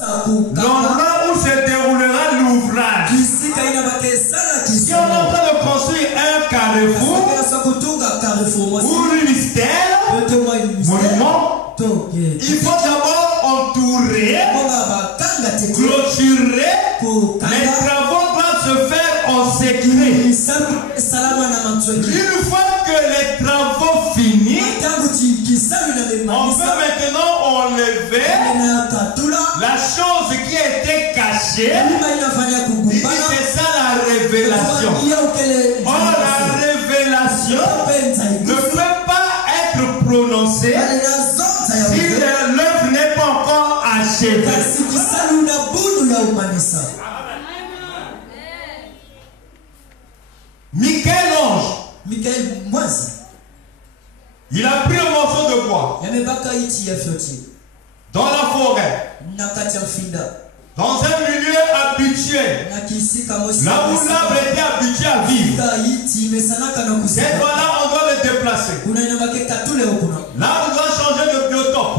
l'endroit où se déroulera l'ouvrage. Si on est en train de construire un carrefour ou une stèle, monument, il faut d'abord entourer, clôturer. Les travaux doivent se faire en secret. Une fois que les travaux finis, on peut maintenant enlever la chose qui était cachée. C'est ça la révélation. Or, la révélation ne peut pas être prononcée si l'œuvre n'est pas encore achevée. Michel-Ange, il a pris un morceau de bois dans la forêt, dans un milieu habitué, là où l'arbre était habitué à vivre. Cette fois-là, on doit le déplacer. L'arbre doit changer de biotope.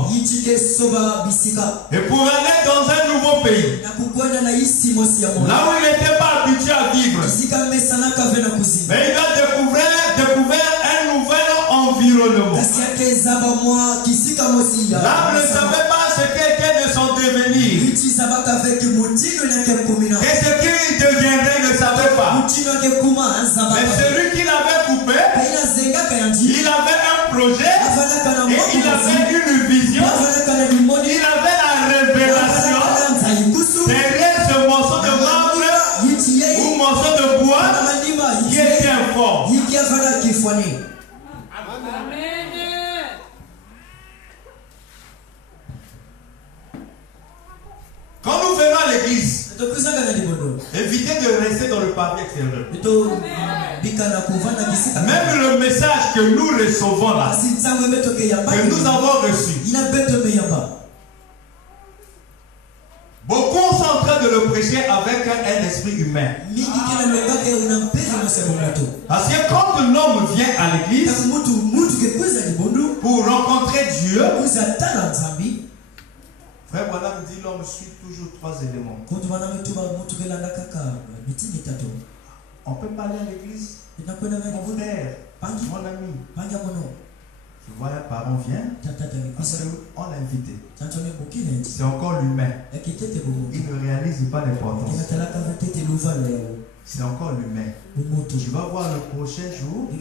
Et pour aller dans un nouveau pays, là où il n'était pas habitué à vivre, mais il doit découvrir un nouvel environnement. L'arbre ne savait pas ce qu'était de son devenir. Et ce qu'il deviendrait, il ne savait pas. Mais celui qui l'avait coupé, il avait un projet, et il avait une vision, il avait la révélation derrière ce morceau de marbre ou morceau de bois qui était informe. Quand nous venons à l'église, évitez de rester dans le papier extérieur. Même le message que nous recevons là, que nous avons reçu, beaucoup sont en train de le prêcher avec un esprit humain. Parce que quand l'homme vient à l'église pour rencontrer Dieu, frère, voilà, me dit l'homme suit toujours 3 éléments. On peut parler à l'église. Mon frère, mon ami. Tu vois, un parent vient, parce qu'on l'a invité. C'est encore l'humain. Il ne réalise pas l'importance. C'est encore l'humain. Tu vas voir le prochain jour, tu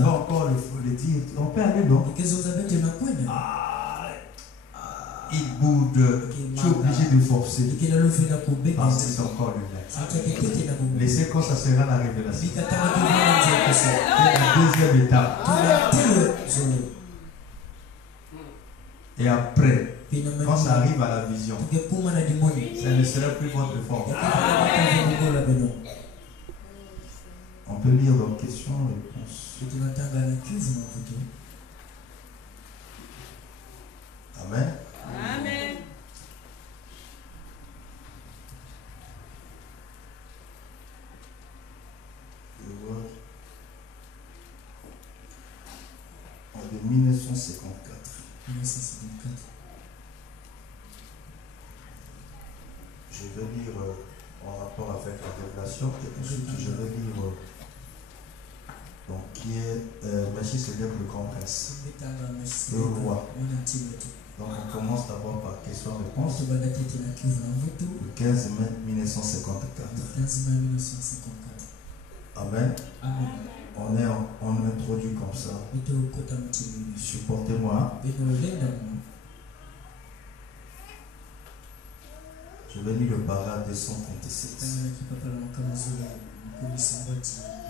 vas encore le dire. On peut aller non? Il boude, tu es obligé de forcer. Parce que c'est encore l'humain. Laissez quand ça sera la révélation. La deuxième étape. Et après, quand ça arrive à la vision, ça ne sera plus votre force. On peut lire donc questions-réponses. Amen. Amen. En 1954. Je vais lire en rapport avec la révélation et ensuite je vais lire donc qui est Machi Seigneur le grand prince, le roi. Donc on commence d'abord par question-réponse. Le 15 mai 1954. Amen. On introduit comme ça. Supportez-moi. Je vais lire le paragraphe 237.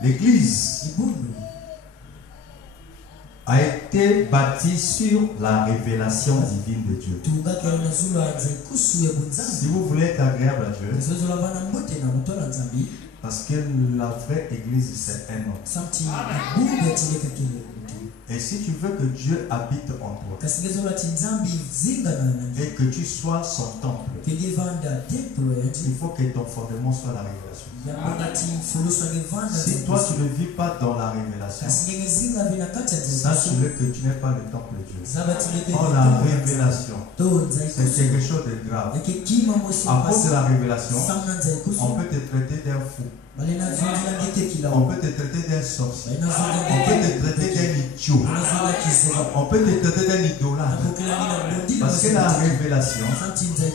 L'église a été bâtie sur la révélation divine de Dieu. Si vous voulez être agréable à Dieu, parce que la vraie église c'est un homme. Et si tu veux que Dieu habite en toi et que tu sois son temple, il faut que ton fondement soit la révélation. Si toi tu ne vis pas dans la révélation, sache-le que tu n'es pas le temple de Dieu. Or la révélation, c'est quelque chose de grave. À cause de la révélation, on peut te traiter d'un fou. On peut te traiter d'un sorcier. On peut te traiter d'un idiot. On peut te traiter d'un idolâtre. Parce que la révélation,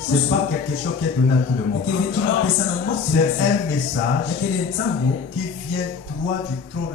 ce n'est pas quelque chose qui est donné à tout le monde. C'est un message qui vient droit du trône.